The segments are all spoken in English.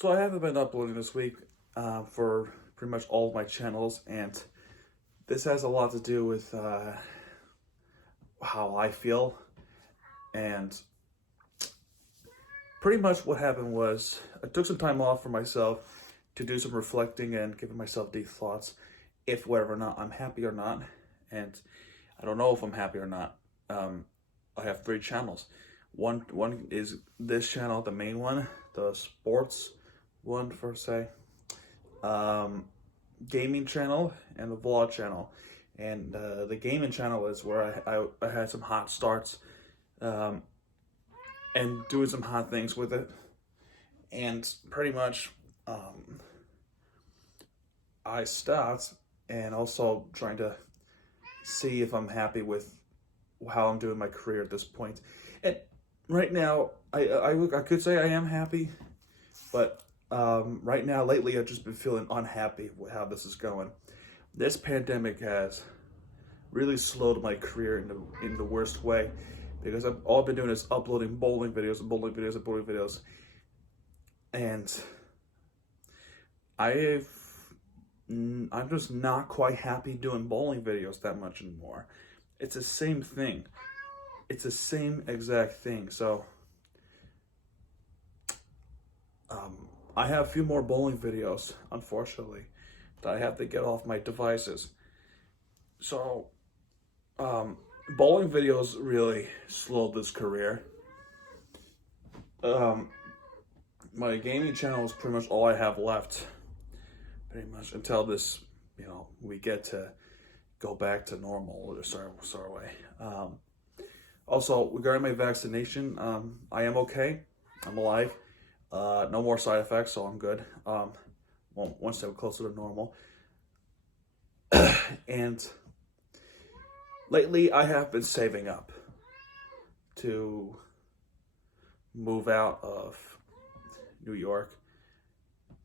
So I haven't been uploading this week for pretty much all of my channels, and this has a lot to do with how I feel. And pretty much what happened was I took some time off for myself to do some reflecting and giving myself deep thoughts, if whether or not I'm happy or not. And I don't know if I'm happy or not. I have 3 channels. One is this channel, the main one, the sports one per se, gaming channel, and the vlog channel. And the gaming channel is where I had some hot starts and doing some hot things with it. And pretty much I stopped, and also trying to see if I'm happy with how I'm doing my career at this point. And right now, I could say I am happy, but right now, lately, I've just been feeling unhappy with how this is going. This pandemic has really slowed my career in the worst way, because all I've been doing is uploading bowling videos, and I'm just not quite happy doing bowling videos that much anymore. It's the same thing. It's the same exact thing. So I have a few more bowling videos, unfortunately, that I have to get off my devices. So bowling videos really slowed this career. My gaming channel is pretty much all I have left, pretty much until this, we get to go back to normal or start away. Also, regarding my vaccination, I am okay. I'm alive. No more side effects, so I'm good. One step closer to normal. And lately, I have been saving up to move out of New York,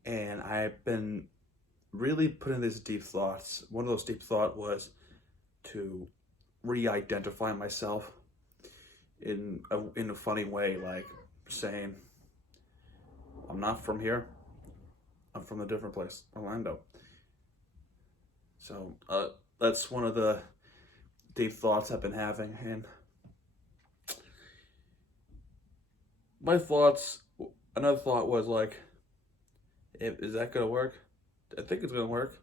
and I've been really putting these deep thoughts. One of those deep thoughts was to re-identify myself in a funny way, like saying, I'm not from here. I'm from a different place, Orlando. So that's one of the deep thoughts I've been having. And another thought was like, is that gonna work? I think it's gonna work.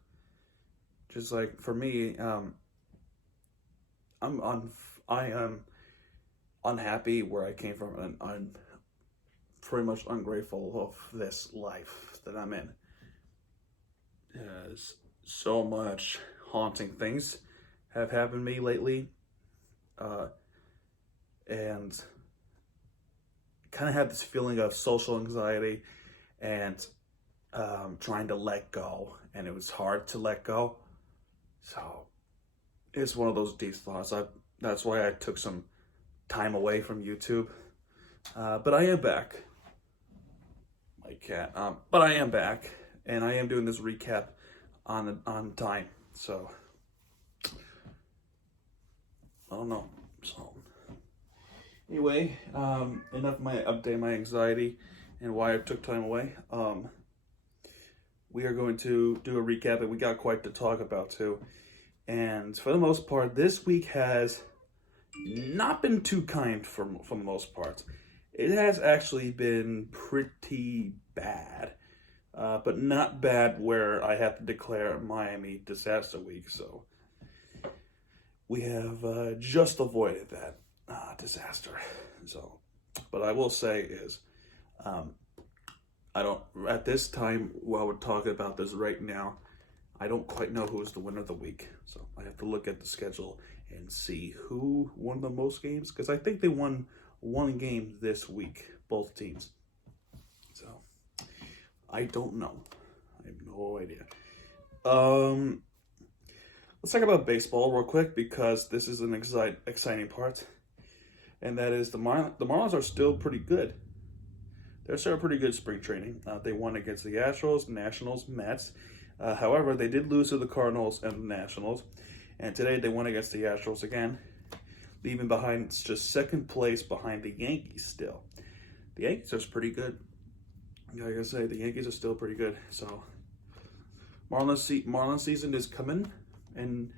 Just like for me, I am unhappy where I came from, and I'm pretty much ungrateful of this life that I'm in. As so much haunting things have happened to me lately, and kind of had this feeling of social anxiety and trying to let go, and it was hard to let go. So it's one of those deep thoughts. That's why I took some time away from YouTube, but I am back. My cat. But I am back, and I am doing this recap on time. So I don't know. So anyway, enough of my update, my anxiety, and why I took time away. We are going to do a recap, and we got quite to talk about too. And for the most part, this week has not been too kind for the most part. It has actually been pretty bad, but not bad where I have to declare Miami disaster week. So we have just avoided that disaster. So, but I will say is, I don't, at this time, while we're talking about this right now, I don't quite know who's the winner of the week. So I have to look at the schedule and see who won the most games, because I think they won one game this week, both teams. So I don't know. I have no idea. Let's talk about baseball real quick, because this is an exciting part, and that is the Marlins are still pretty good. They're still pretty good spring training. They won against the Astros, Nationals, Mets. However, they did lose to the Cardinals and the Nationals, and today they won against the Astros again, leaving behind just second place behind the Yankees still. The Yankees are pretty good. like I say, the Yankees are still pretty good. So Marlins season is coming, and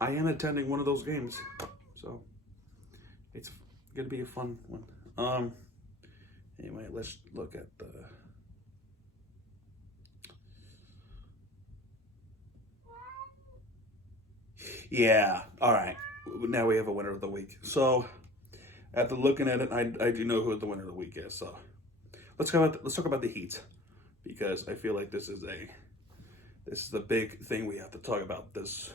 I am attending one of those games. So it's gonna be a fun one. Anyway, let's look at the. Yeah, all right. Now we have a winner of the week. So after looking at it, I do know who the winner of the week is. So let's talk about the Heat, because I feel like this is the big thing we have to talk about this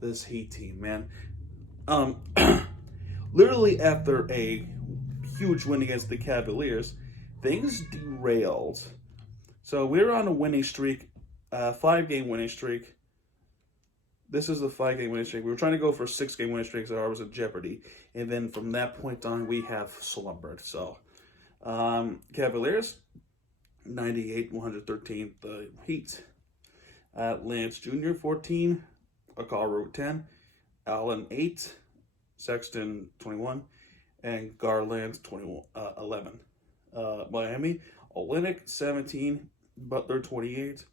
this Heat team, man. Literally after a huge win against the Cavaliers, things derailed. So we're on a winning streak, 5-game winning streak. This is a 5-game winning streak. We were trying to go for a 6-game winning streak, so I was in jeopardy. And then from that point on, we have slumbered. So, Cavaliers, 98-113. The Heat, Lance Jr., 14. Akaru, 10. Allen, 8. Sexton, 21. And Garland, 11. Miami, Olynyk, 17. Butler, 28.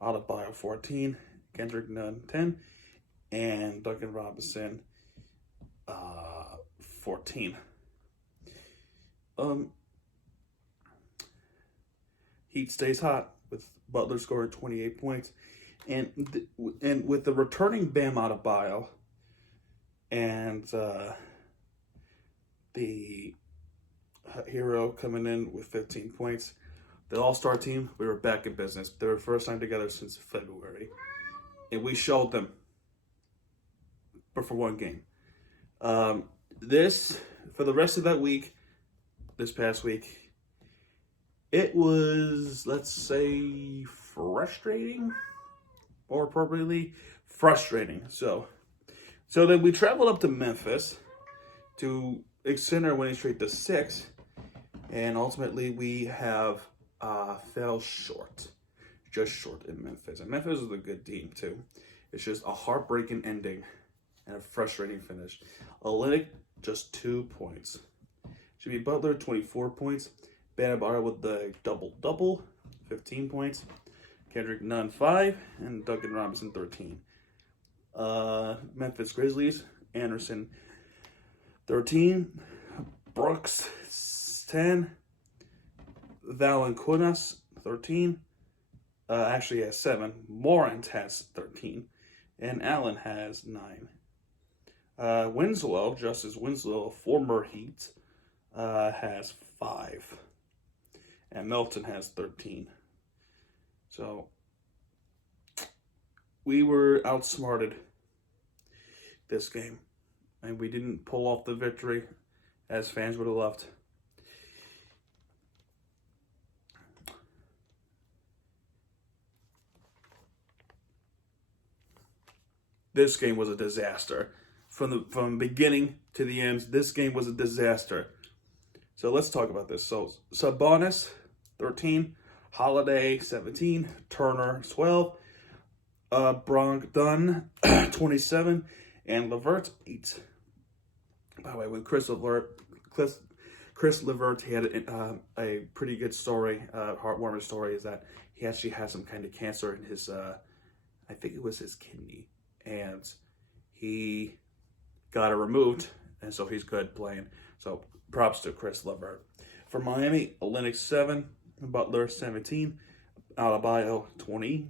Adebayo, 14. Kendrick Nunn, 10. And Duncan Robinson, 14. Heat stays hot with Butler scoring 28 points, and with the returning Bam Adebayo and the Hero coming in with 15 points, the All-Star team, we were back in business. They were first time together since February, and we showed them. But for one game. This, for the rest of that week, this past week, it was, let's say, frustrating, or appropriately, frustrating. So then we traveled up to Memphis to extend our winning streak to 6, and ultimately we have fell short, just short in Memphis. And Memphis is a good team too. It's just a heartbreaking ending and a frustrating finish. Olynyk, just 2 points. Jimmy Butler, 24 points. Bam Adebayo with the double-double, 15 points. Kendrick Nunn, 5. And Duncan Robinson, 13. Memphis Grizzlies, Anderson, 13. Brooks, 10. Valanciunas, 13. Actually has 7. Morant has 13. And Allen has 9. Justice Winslow, former Heat, has 5. And Melton has 13. So, we were outsmarted this game. And we didn't pull off the victory as fans would have loved. This game was a disaster. From beginning to the end, this game was a disaster. So let's talk about this. So Sabonis, 13. Holiday, 17. Turner, 12. Brogdon, 27. And LeVert, 8. By the way, with Chris LeVert, he had a pretty good story, heartwarming story, is that he actually had some kind of cancer in his, I think it was his kidney. And he got it removed, and so he's good playing. So props to Chris LeVert. For Miami, Olynyk, 7, Butler, 17, Adebayo, 20,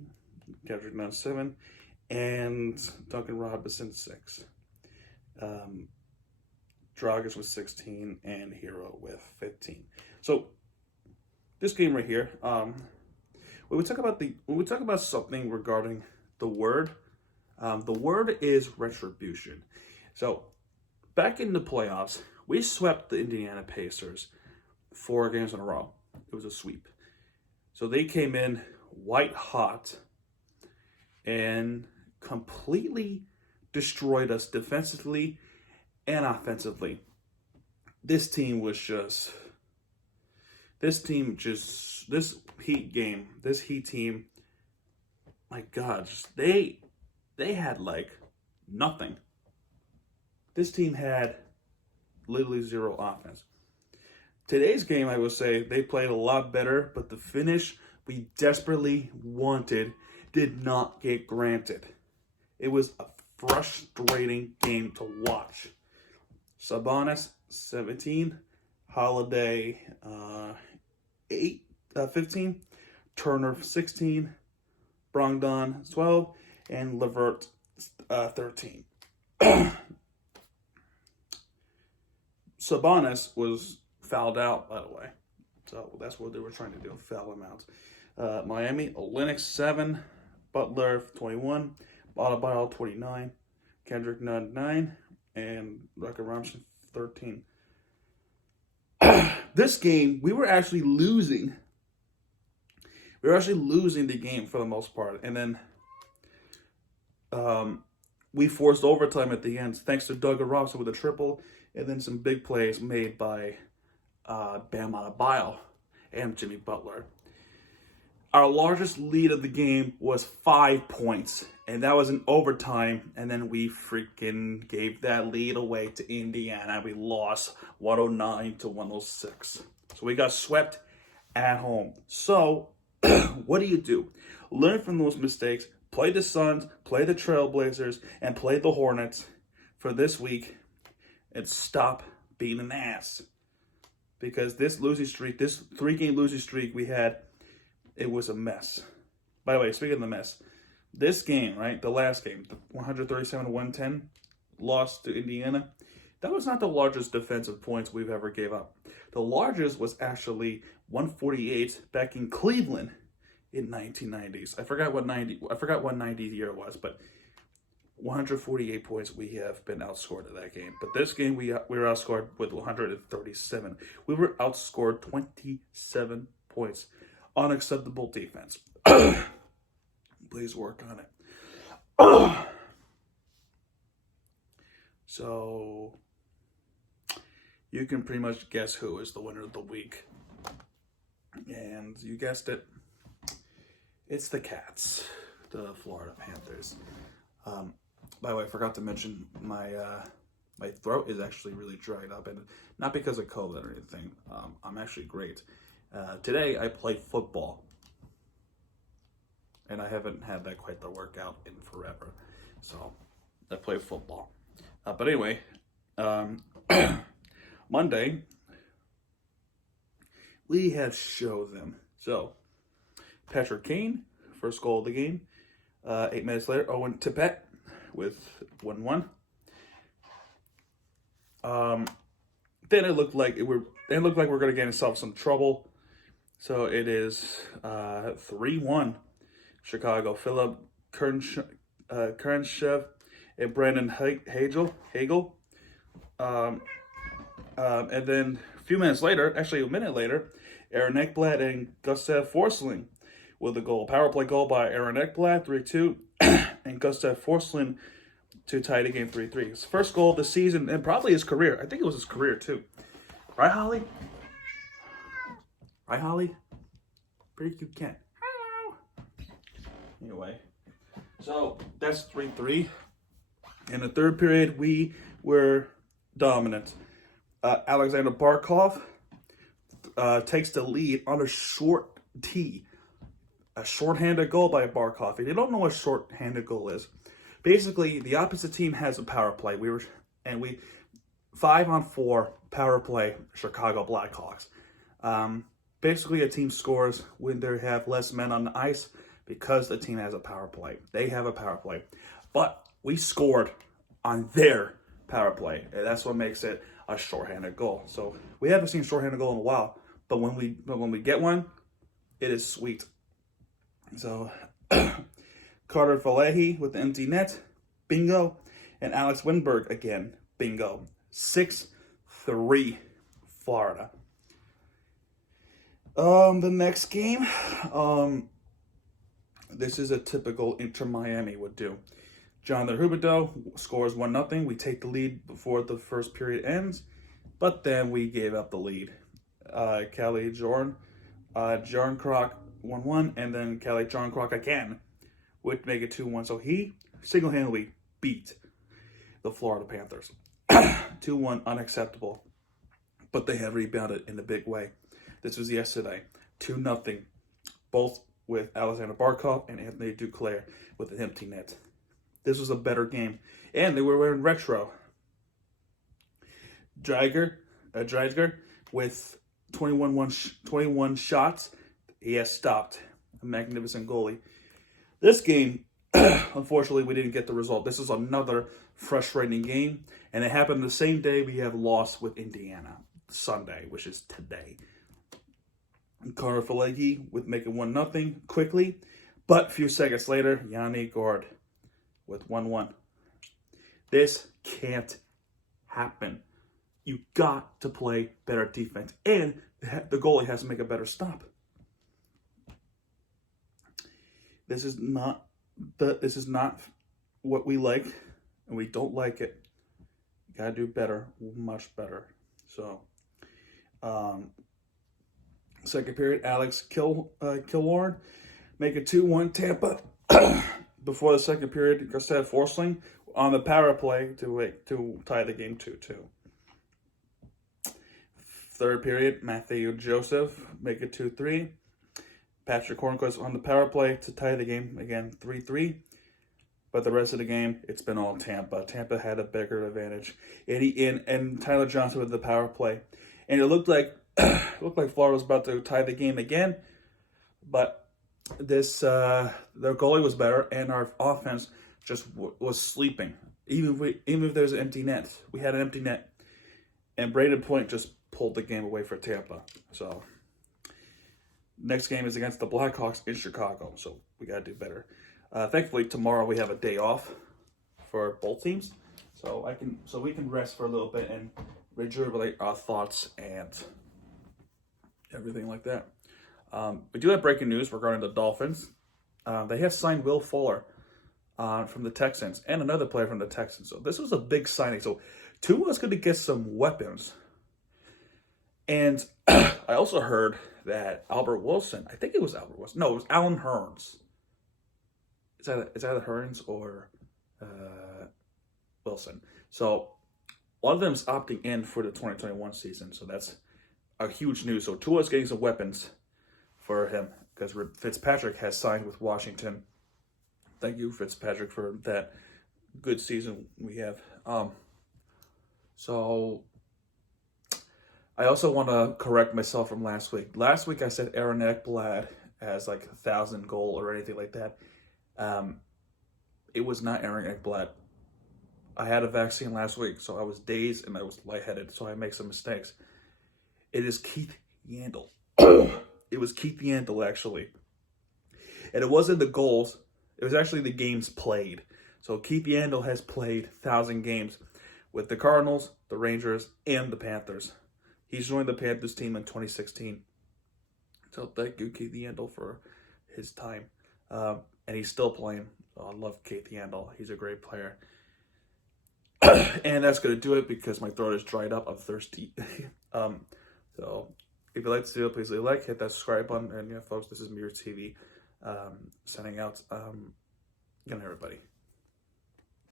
Kendrick Nunn, 7, and Duncan Robinson, 6. Dragic with 16, and Hero with 15. So this game right here, when we talk about something regarding the word is retribution. So, back in the playoffs, we swept the Indiana Pacers 4 games in a row. It was a sweep. So they came in white hot and completely destroyed us defensively and offensively. This Heat team, my God, they had like nothing. This team had literally zero offense. Today's game, I will say, they played a lot better, but the finish we desperately wanted did not get granted. It was a frustrating game to watch. Sabonis, 17. Holiday, 15. Turner, 16. Brogdon, 12. And Levert, 13. Sabonis was fouled out, by the way. So that's what they were trying to do, foul him out. Miami, Olynyk, 7. Butler, 21. Adebayo, 29. Kendrick Nunn, 9. And Rucker Robinson, 13. This game, we were actually losing. We were actually losing the game for the most part. And then we forced overtime at the end, thanks to Doug Robinson with a triple. And then some big plays made by Bam Adebayo and Jimmy Butler. Our largest lead of the game was 5 points, and that was in overtime, and then we freaking gave that lead away to Indiana. We lost 109 to 106. So we got swept at home. So what do? Learn from those mistakes, play the Suns, play the Trailblazers, and play the Hornets for this week, and stop being an ass. Because this losing streak, this 3-game losing streak we had, it was a mess. By the way, speaking of the mess, this game, right, the last game, the 137-110 loss to Indiana, that was not the largest defensive points we've ever gave up. The largest was actually 148 back in Cleveland in 1990s. I forgot what 90 year was, but 148 points we have been outscored in that game. But this game we were outscored with 137. We were outscored 27 points. Unacceptable defense. Please work on it. So you can pretty much guess who is the winner of the week. And you guessed it. It's the Cats, the Florida Panthers. By the way, I forgot to mention my throat is actually really dried up, and not because of COVID or anything. I'm actually great. Today I played football, and I haven't had that quite the workout in forever. So I played football. But anyway, Monday we have show them. So Patrick Kane, first goal of the game. 8 minutes later, Owen Tippett with 1-1. Then it looked like we're going to get ourselves some trouble. So it is 3-1 Chicago. Philip Kernshev and Brandon Hagel. And then a few minutes later, actually a minute later, Aaron Ekblad and Gustav Forsling with a goal. Power play goal by Aaron Ekblad, 3-2, and Gustav Forsling to tie the game 3-3. His first goal of the season, and probably his career. I think it was his career, too. Right, Holly? Right, Holly? Pretty cute cat. Hello. Anyway, so that's 3-3. In the third period, we were dominant. Alexander Barkov takes the lead on a short tee. A shorthanded goal by Barkov. If you don't know what shorthanded goal is, basically the opposite team has a power play. We 5-on-4 power play Chicago Blackhawks. Basically, a team scores when they have less men on the ice because the team has a power play. They have a power play. But we scored on their power play, and that's what makes it a shorthanded goal. So we haven't seen shorthanded goal in a while, but when we get one, it is sweet. So Carter Verlehi with the empty net, bingo, and Alex Winberg again, bingo. 6-3 Florida. The next game, this is a typical Inter Miami would do. Jonathan Huberdeau scores 1-0. We take the lead before the first period ends, but then we gave up the lead. Kelly Jorn Croc 1-1, and then Kelly John Croc again would make it 2-1. So he single-handedly beat the Florida Panthers. 2-1, unacceptable. but they have rebounded in a big way. This was yesterday, 2-0, both with Alexander Barkov and Anthony Duclair with an empty net. This was a better game, and they were wearing retro. Drager with 21 shots, he has stopped. A magnificent goalie. This game, unfortunately, we didn't get the result. This is another frustrating game, and it happened the same day we have lost with Indiana, Sunday, which is today. Connor Falegi with making 1-0 quickly, but a few seconds later, Yanni Gord with 1-1. This can't happen. You got to play better defense, and the goalie has to make a better stop. This is not what we like, and we don't like it. You gotta do better, much better. So, second period, Alex Killorn make it 2-1 Tampa. Before the second period, Gustav Forsling on the power play to tie the game 2-2. Third period, Matthew Joseph make it 2-3. Patrick Hornquist on the power play to tie the game again 3-3. But the rest of the game, it's been all Tampa. Tampa had a bigger advantage. And Tyler Johnson with the power play. And it looked like Florida was about to tie the game again. But their goalie was better, and our offense just was sleeping. Even if there's an empty net. We had an empty net. And Braden Point just pulled the game away for Tampa. So next game is against the Blackhawks in Chicago, so we got to do better. Thankfully, tomorrow we have a day off for both teams, so we can rest for a little bit and rejuvenate our thoughts and everything like that. We do have breaking news regarding the Dolphins. They have signed Will Fuller from the Texans and another player from the Texans, so this was a big signing. So Tua's going to get some weapons. And I also heard that Albert Wilson, I think it was Albert Wilson. No, it was Alan Hearns. It's either Hearns or Wilson. So one of them is opting in for the 2021 season. So that's a huge news. So Tua's getting some weapons for him because Fitzpatrick has signed with Washington. Thank you, Fitzpatrick, for that good season we have. So I also want to correct myself from last week. Last week I said Aaron Ekblad has like 1,000 goal or anything like that. It was not Aaron Ekblad. I had a vaccine last week, so I was dazed and I was lightheaded, so I make some mistakes. It is Keith Yandel. It was Keith Yandel, actually. And it wasn't the goals. It was actually the games played. So Keith Yandel has played 1,000 games with the Cardinals, the Rangers, and the Panthers. He's joined the Panthers team in 2016. So thank you, Keith Yandel, for his time. And he's still playing. I love Keith Yandel. He's a great player. And that's going to do it because my throat is dried up. I'm thirsty. So if you like this video, please leave a like, hit that subscribe button. And yeah, folks, this is Mirror TV signing out. Good night, everybody.